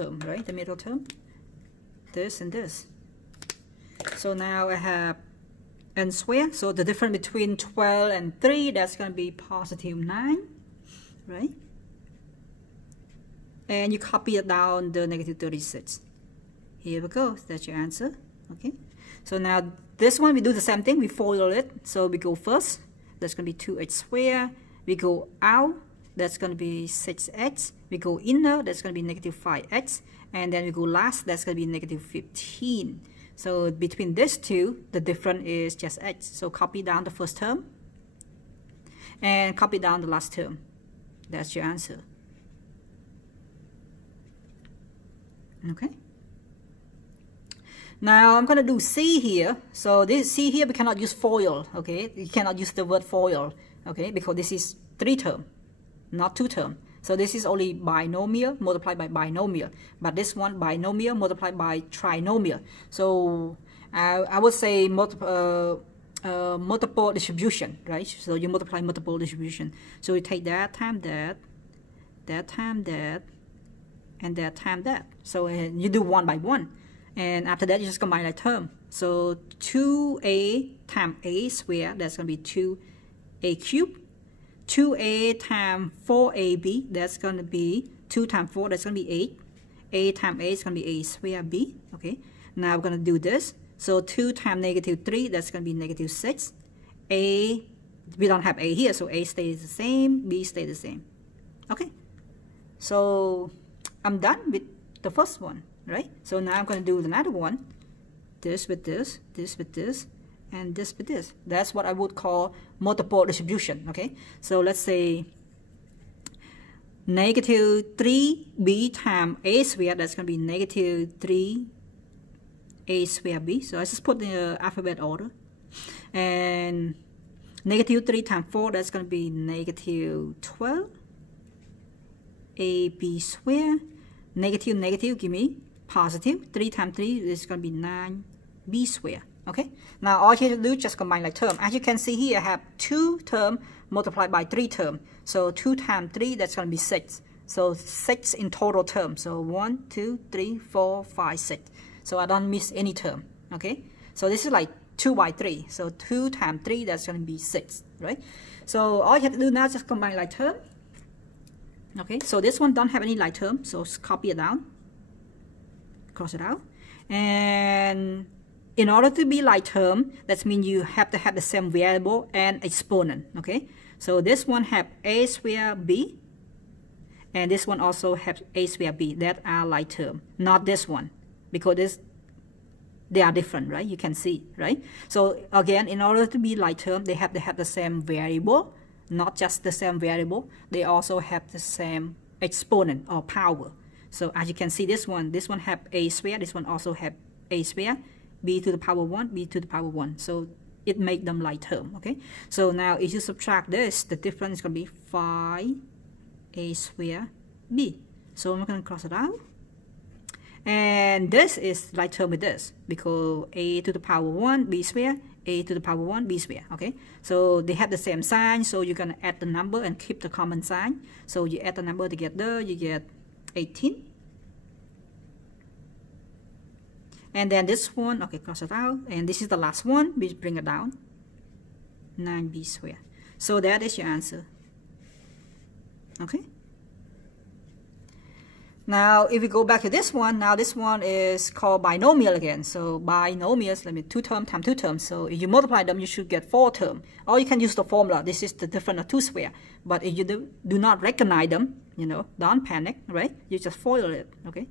term, right? The middle term, this and this. So now I have n squared. So the difference between 12 and 3, that's going to be positive 9, right? And you copy it down the negative 36. Here we go. That's your answer. Okay. So now this one we do the same thing. We FOIL it. So we go first. That's going to be 2x squared. We go out. That's going to be 6x. We go inner. That's going to be negative 5x. And then we go last. That's going to be negative 15. So between these two, the difference is just x. So copy down the first term. And copy down the last term. That's your answer. Okay. Now I'm going to do C here. So this C here we cannot use FOIL. Okay, you cannot use the word FOIL. Okay, because this is 3 term, not 2 term. So this is only binomial multiplied by binomial. But this one binomial multiplied by trinomial. So I would say multiple distribution, right? So you multiply multiple distribution. So you take that time that, that time that, and that time that. So you do one by one. And after that, you just combine that term. So 2a times a squared, that's going to be 2a cubed. 2a times 4ab, that's going to be 2 times 4, that's going to be 8. A times a is going to be a squared b. Okay. Now we're going to do this. So 2 times negative 3, that's going to be negative 6. A, we don't have a here, so a stays the same, b stays the same. Okay. So I'm done with the first one, right? So now I'm going to do another one. This with this, this with this, and this with this. That's what I would call multiple distribution, okay? So let's say negative 3b times a squared, that's going to be negative 3a squared b. So I just put the alphabet order. And negative 3 times 4, that's going to be negative 12 ab squared. Negative, negative, give me positive. 3 times 3 is going to be 9b squared. Okay. Now all you have to do is just combine like term. As you can see here, I have 2 terms multiplied by 3 terms. So 2 times 3, that's going to be 6. So 6 in total terms. So 1, 2, 3, 4, 5, 6. So I don't miss any term. Okay. So this is like 2 by 3. So 2 times 3, that's going to be 6. Right. So all you have to do now is just combine like term. Okay, so this one don't have any like term, so copy it down, cross it out. And in order to be like term, that means you have to have the same variable and exponent. Okay, so this one have a squared b, and this one also have a squared b. That are like term, not this one, because they are different, right? You can see, right? So again, in order to be like term, they have to have the same variable. Not just the same variable, they also have the same exponent or power. So as you can see, this one have a squared, this one also have a squared, b to the power 1, b to the power 1. So it make them like term, okay? So now if you subtract this, the difference is going to be 5a squared b. So I'm going to cross it out. And this is like term with this, because a to the power 1, b squared, a to the power 1, b squared, okay? So they have the same sign, so you're going to add the number and keep the common sign. So you add the number together, you get 18. And then this one, okay, cross it out. And this is the last one, we bring it down, 9b squared. So that is your answer, okay? Now, if we go back to this one, now this one is called binomial again. So binomials, let me 2 terms times 2 terms. So if you multiply them, you should get 4 terms. Or you can use the formula. This is the difference of 2 squared. But if you do not recognize them, you know, don't panic, right? You just FOIL it, okay?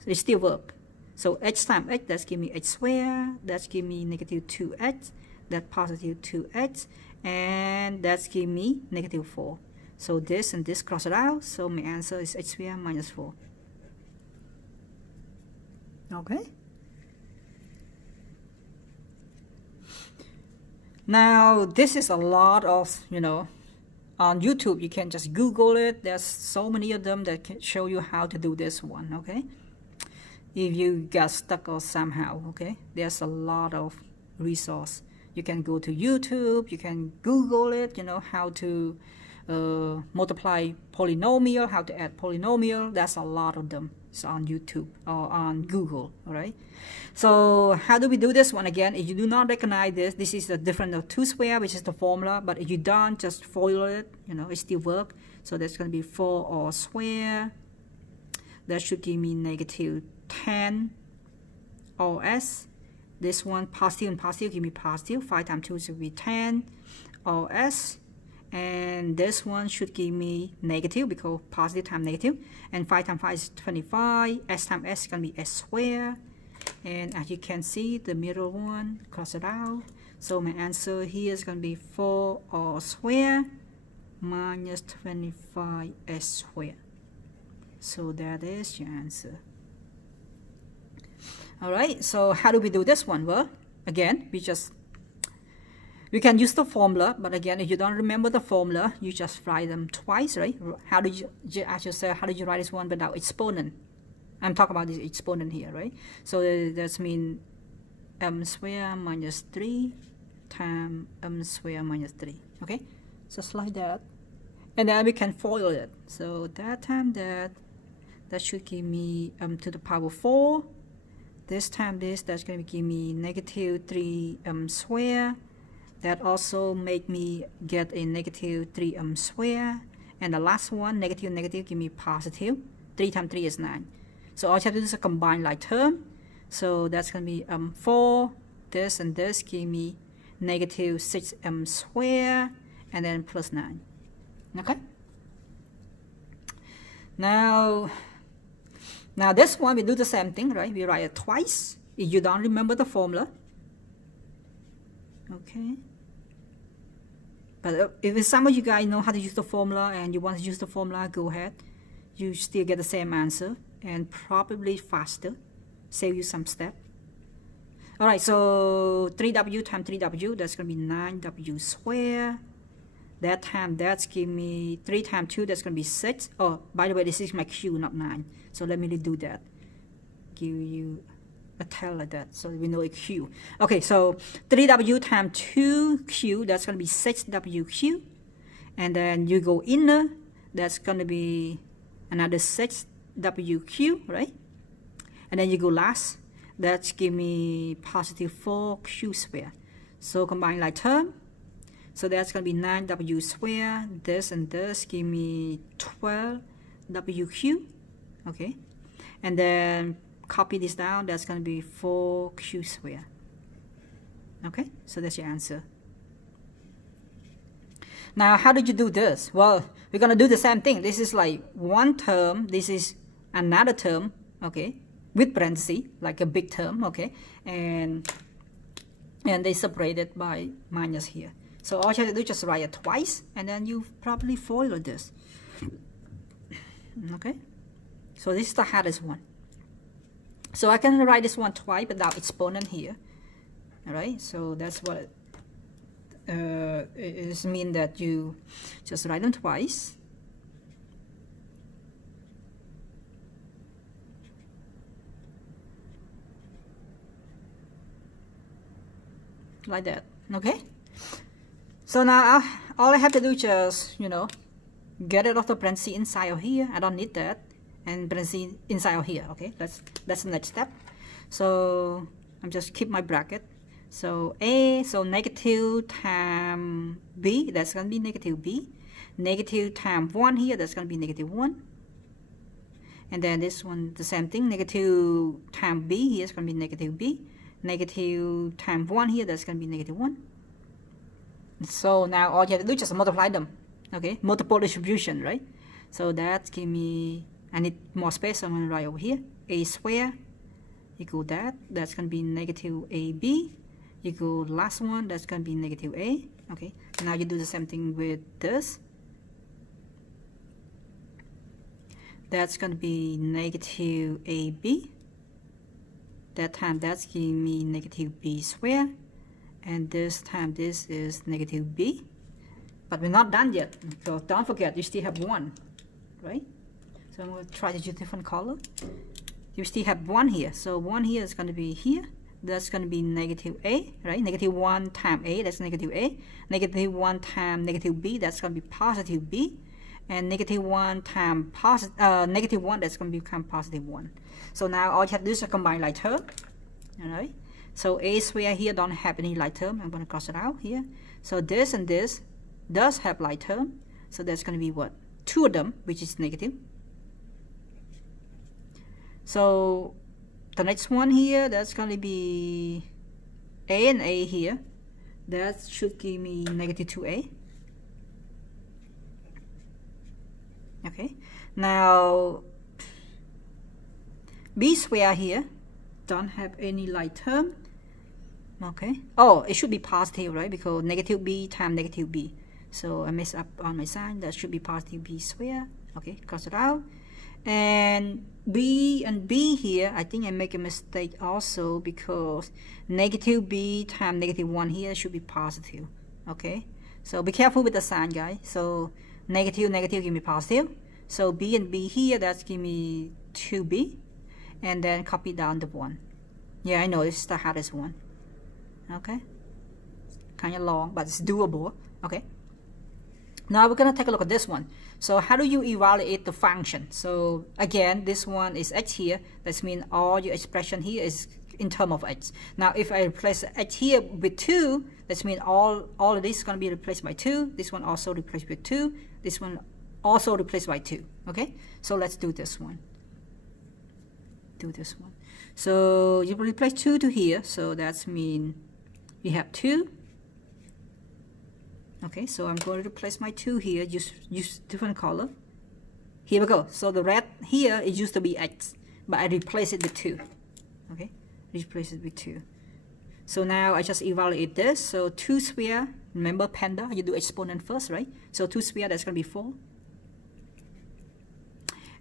So it still work. So h times h, that's give me h squared. That's give me negative 2h. That's positive 2h. And that's give me negative 4. So this and this cross it out. So my answer is h squared minus 4. Okay. Now this is a lot of, you know, on YouTube you can just Google it. There's so many of them that can show you how to do this one. Okay. If you got stuck or somehow, okay, there's a lot of resource. You can go to YouTube. You can Google it. You know how to multiply polynomial, how to add polynomial. There's a lot of them. It's on YouTube or on Google, all right? So how do we do this one again? If you do not recognize this, this is the difference of 2 square, which is the formula, but if you don't, just FOIL it, you know, it still work. So that's going to be 4 all square. That should give me negative 10 all s. This one, positive and positive, give me positive. 5 times 2 should be 10 all s. And this one should give me negative because positive times negative. And 5 times 5 is 25. S times s is going to be s squared. And as you can see, the middle one, cross it out. So my answer here is going to be 4 all squared minus 25 s squared. So that is your answer. Alright, so how do we do this one? Well, again, we can use the formula, but again, if you don't remember the formula, you just write them twice, right? How did you ask yourself, how did you write this one without exponent? I'm talking about this exponent here, right? So that means m squared minus 3 times m squared minus 3, okay? Just like that. And then we can FOIL it. So that time that should give me m to the power 4. This time that's going to give me negative 3m squared. That also make me get a negative 3m squared. And the last one, negative negative, give me positive. 3 times 3 is 9. So all you have to do is a combined like term. So that's going to be 4. This and this give me negative 6m squared. And then plus 9. Okay? Now this one, we do the same thing, right? We write it twice. If you don't remember the formula. Okay. But if some of you guys know how to use the formula and you want to use the formula, go ahead. You still get the same answer and probably faster. Save you some step. Alright, so 3w times 3w, that's going to be 9w squared. That time, that's give me 3 times 2, that's going to be 6. Oh, by the way, this is my q, not 9. So let me redo that. Give you a tell like that so we know a q. Okay, so 3w times 2q, that's going to be 6wq. And then you go inner, that's going to be another 6wq, right? And then you go last, that's give me positive 4q squared. So combine like term. So that's going to be 9w squared. This and this give me 12wq. Okay. And then copy this down. That's going to be 4q squared. Okay. So that's your answer. Now, how did you do this? Well, we're going to do the same thing. This is like one term. This is another term. Okay. With parentheses, like a big term. Okay. And they separated by minus here. So all you have to do is just write it twice, and then you probably FOIL this. Okay? So this is the hardest one. So I can write this one twice without exponent here. Alright? So that's what it means that you just write them twice. Like that. Okay? So now all I have to do is just, you know, get it off the parentheses inside of here. I don't need that. And parentheses inside of here. Okay, that's the next step. So I'm just keep my bracket. So A, so negative times B, that's going to be negative B. Negative times 1 here, that's going to be negative 1. And then this one, the same thing. Negative times B here is going to be negative B. Negative times 1 here, that's going to be negative 1. So now all you have to do is just multiply them. Okay, multiple distribution, right? So that give me, I need more space, so I'm going to write over here. A squared equal that. That's going to be negative AB. Equal last one, that's going to be negative A. Okay, now you do the same thing with this. That's going to be negative AB. That time that's giving me negative B squared. And this time this is negative B. But we're not done yet. So don't forget, you still have 1. Right? So I'm going to try to use different color. You still have 1 here. So 1 here is going to be here. That's going to be negative A. Right? Negative 1 times A, that's negative A. Negative 1 times negative B, that's going to be positive B. and negative 1 times negative 1, that's going to become positive 1. So now all you have to do is combine like term. Alright, so a square here don't have any like term. I'm going to cross it out here. So this and this does have like term. So that's going to be what? 2 of them, which is negative. So the next one here, that's going to be a and a here. That should give me negative 2a. Okay, now b square here don't have any like term. Okay, oh, it should be positive, right? Because negative b times negative b. So I messed up on my sign. That should be positive b square. Okay, cross it out. And b and b here, I think I make a mistake also, because negative b times negative 1 here should be positive. Okay, so be careful with the sign, guys. So negative negative give me positive. So b and b here, that's give me 2b. And then copy down the 1. Yeah, I know this is the hardest one. Okay, kind of long, but it's doable. Okay, now we're gonna take a look at this one. So how do you evaluate the function? So again, this one is h here. That means all your expression here is in terms of h. Now if I replace h here with 2, that means all of this is going to be replaced by 2. This one also replaced with 2. This one also replaced by 2. Okay, so let's do this one. So you replace 2 to here. So that's mean we have 2. Okay, so I'm going to replace my 2 here. Use different color. Here we go. So the red here, it used to be x, but I replace it with 2. Okay, replace it with 2. So now I just evaluate this. So 2 square, remember panda, you do exponent first, right? So 2 square, that's going to be 4.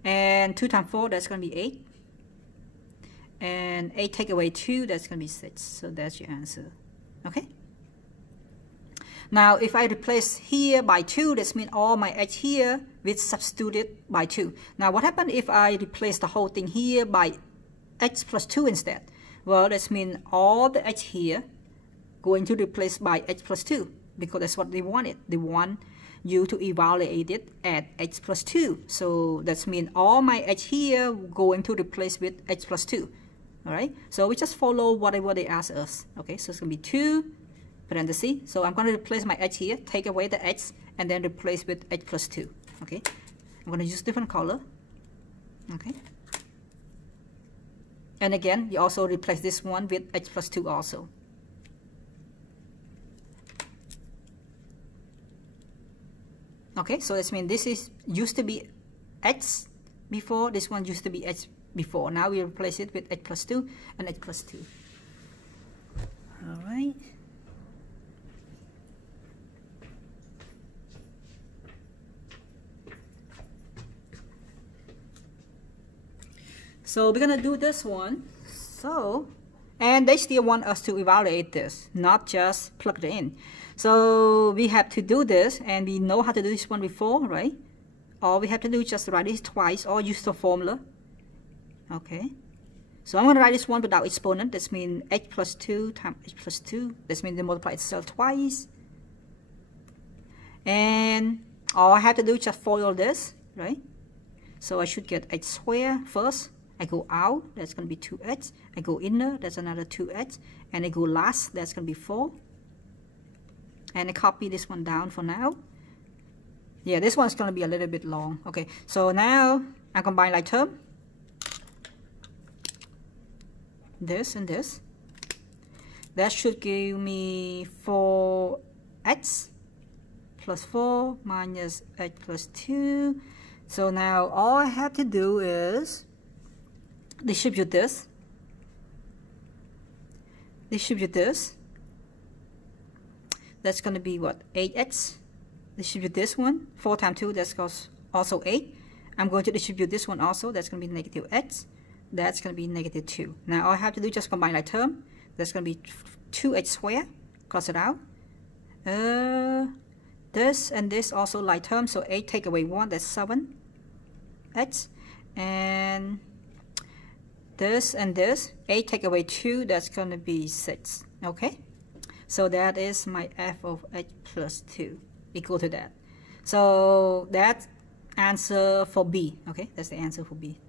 And 2 times 4, that's going to be 8. And 8 take away 2, that's going to be 6. So that's your answer. Okay? Now, if I replace here by 2, that means all my h here will substituted by 2. Now, what happens if I replace the whole thing here by h plus 2 instead? Well, that means all the h here going to replace by h plus 2, because that's what they wanted. They want you to evaluate it at h plus 2. So that means all my h here going to replace with h plus 2. All right, so we just follow whatever they ask us. Okay, so it's going to be 2 parenthesis. So I'm going to replace my h here, take away the h, and then replace with h plus 2. Okay, I'm going to use different color. Okay, and again, you also replace this one with h plus 2 also. Okay, so this means this is used to be h before, this one used to be h before. Now we replace it with h plus 2 and h plus 2. All right. So we're gonna do this one. So, and they still want us to evaluate this, not just plug it in. So we have to do this, and we know how to do this one before, right? All we have to do is just write this twice or use the formula. Okay, so I'm going to write this one without exponent. That means h plus 2 times h plus 2. That means they multiply itself twice. And all I have to do is just FOIL this, right? So I should get h squared first. I go out, that's going to be 2h. I go inner, that's another 2h. And I go last, that's going to be 4. And I copy this one down for now. Yeah, this one's going to be a little bit long. Okay, so now I combine like term. This and this. That should give me 4x plus 4 minus h plus 2. So now all I have to do is distribute this. Distribute this. That's going to be what? 8x. Distribute this one. 4 times 2, that's also 8. I'm going to distribute this one also. That's going to be negative x. That's going to be negative 2. Now all I have to do is just combine like term. That's going to be 2h squared. Cross it out. This and this also like term. So 8 take away 1. That's 7h. And this and this. 8 take away 2. That's going to be 6. Okay. So that is my f of h plus 2 equal to that. So that answer for B. Okay, that's the answer for B.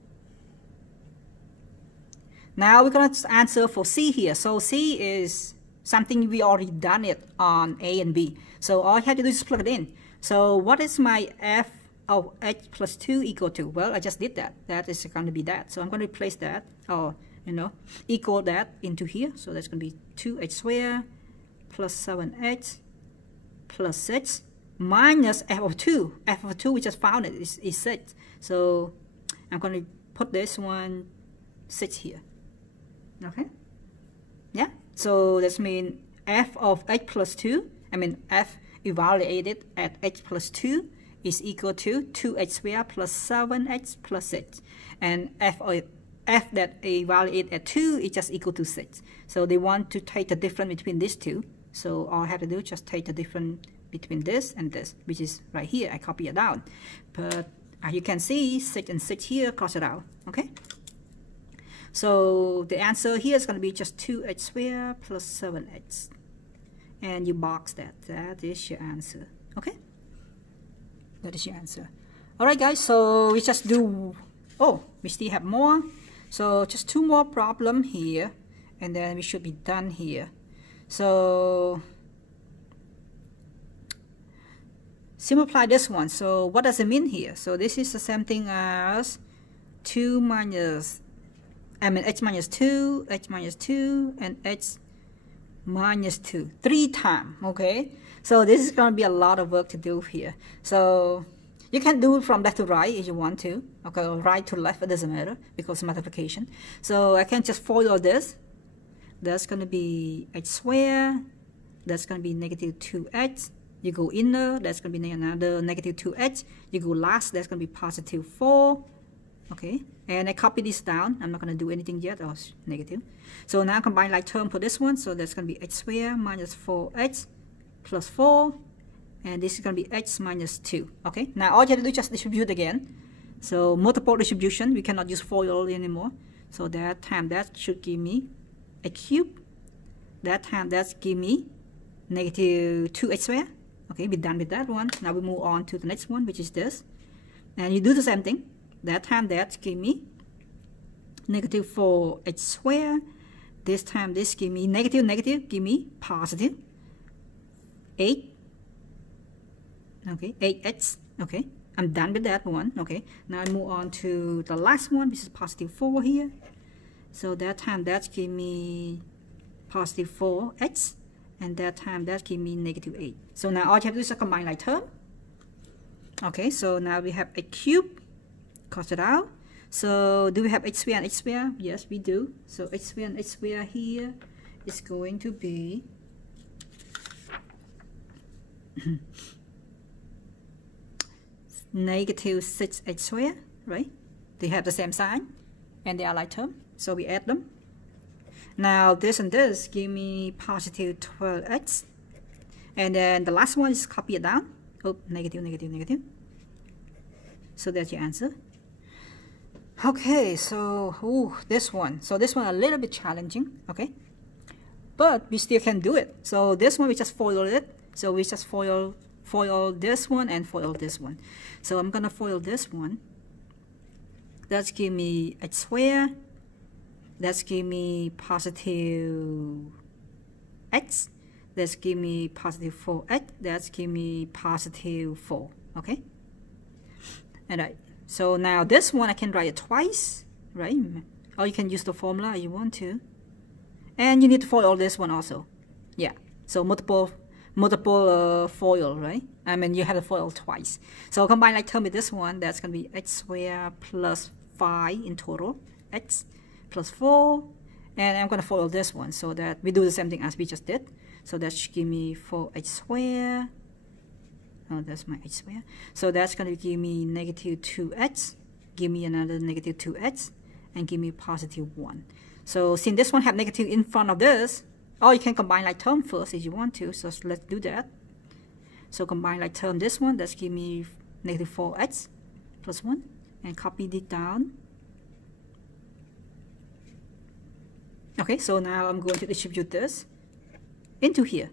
Now we're going to answer for C here. So C is something we already done it on A and B. So all you have to do is plug it in. So what is my f of h plus 2 equal to? Well, I just did that. That is going to be that. So I'm going to replace that, or equal that into here. So that's going to be 2h squared plus 7h plus 6 minus f of 2. F of 2 we just found it is 6. So I'm going to put this one 6 here. Okay, yeah, so that means f of h plus 2, f evaluated at h plus 2 is equal to 2h squared plus 7h plus 6. And f that evaluated at 2 is just equal to 6. So they want to take the difference between these two. So all I have to do is just take the difference between this and this, which is right here. I copy it down. But as you can see, 6 and 6 here, cross it out. Okay? So the answer here is going to be just 2h squared plus 7h. And you box that. That is your answer. Okay? That is your answer. Alright guys, so we just do... Oh, we still have more. So just 2 more problems here. And then we should be done here. So... simplify this one. So what does it mean here? So this is the same thing as 2 minus... h minus 2, h minus 2, and h minus 2. 3 times, okay? So this is going to be a lot of work to do here. So you can do it from left to right if you want to. Okay, or right to left, it doesn't matter because it's multiplication. So I can just FOIL this. That's going to be h squared. That's going to be negative 2h. You go inner, that's going to be another negative 2h. You go last, that's going to be positive 4. Okay, and I copy this down. I'm not going to do anything yet, or negative. So now combine like term for this one. So that's going to be h squared minus 4h plus 4. And this is going to be h minus 2. Okay, now all you have to do is just distribute again. So multiple distribution, we cannot use FOIL anymore. So that time that should give me a cube. That time that's give me negative 2h squared. Okay, we're done with that one. Now we move on to the next one, which is this. And you do the same thing. That time that give me negative 4h squared. This time this give me negative, give me positive 8. Okay, 8h. Okay, I'm done with that one. Okay, now I move on to the last one, which is positive 4 here. So that time that give me positive 4h. And that time that give me negative 8. So now all you have to do is combine like term. Okay, so now we have a cube. Cross it out. So do we have h squared and h squared? Yes, we do. So h squared and h squared here is going to be negative 6h squared, right? They have the same sign and they are like term. So we add them. Now this and this give me positive 12h. And then the last one is copy it down. Oh, negative, negative, negative. So that's your answer. Okay, so this one. So this one a little bit challenging, okay? But we still can do it. So this one we just FOIL it. So we just FOIL this one and FOIL this one. So I'm gonna FOIL this one. That's give me h squared. That's give me positive x. That's give me positive 4x. That's give me positive 4. Okay? Alright. So now this one I can write it twice, right? Or you can use the formula if you want to. And you need to FOIL this one also. Yeah. So multiple FOIL, right? I mean you have to FOIL twice. So combine like term with this one. That's gonna be h squared plus 5 in total. X plus 4. And I'm gonna FOIL this one so that we do the same thing as we just did. So that should give me 4h squared. Oh, that's my h squared. So that's going to give me negative 2x. Give me another negative 2x. And give me positive 1. So since this one have negative in front of this, or you can combine like term first if you want to. So let's do that. So combine like term this one. That's give me negative 4x plus 1. And copy it down. Okay, so now I'm going to distribute this into here.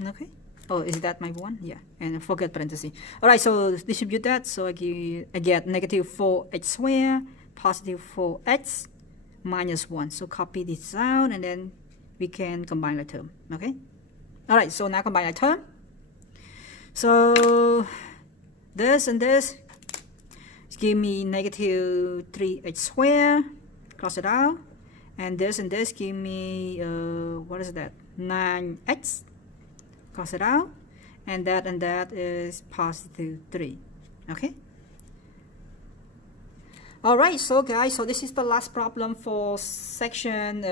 Okay, Oh, is that my one? Yeah, and forget parenthesis. All right, so distribute that. So I get negative 4x squared, positive 4x, minus 1. So copy this out, and then we can combine the term. Okay. All right, so now combine the term. So this and this give me negative 3x squared. Cross it out. And this give me what is that? 9x. Cross it out, and that is positive 3. Okay. All right, so guys, so this is the last problem for section.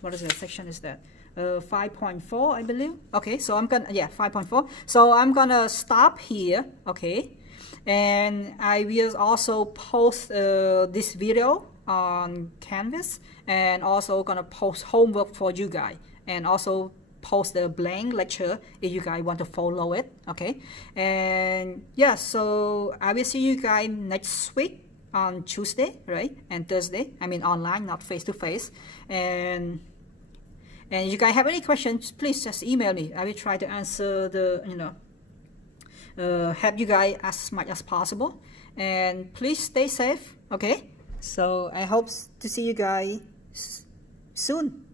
What is that section? Is that 5.4, I believe? Okay, so I'm gonna 5.4. So I'm gonna stop here. Okay, and I will also post this video on Canvas, and also gonna post homework for you guys, and also post the blank lecture if you guys want to follow it. Okay, and yeah, so I will see you guys next week on Tuesday, right, and Thursday. I mean online, not face to face. And if you guys have any questions, please just email me. I will try to answer the help you guys as much as possible. And please stay safe. Okay, so I hope to see you guys soon.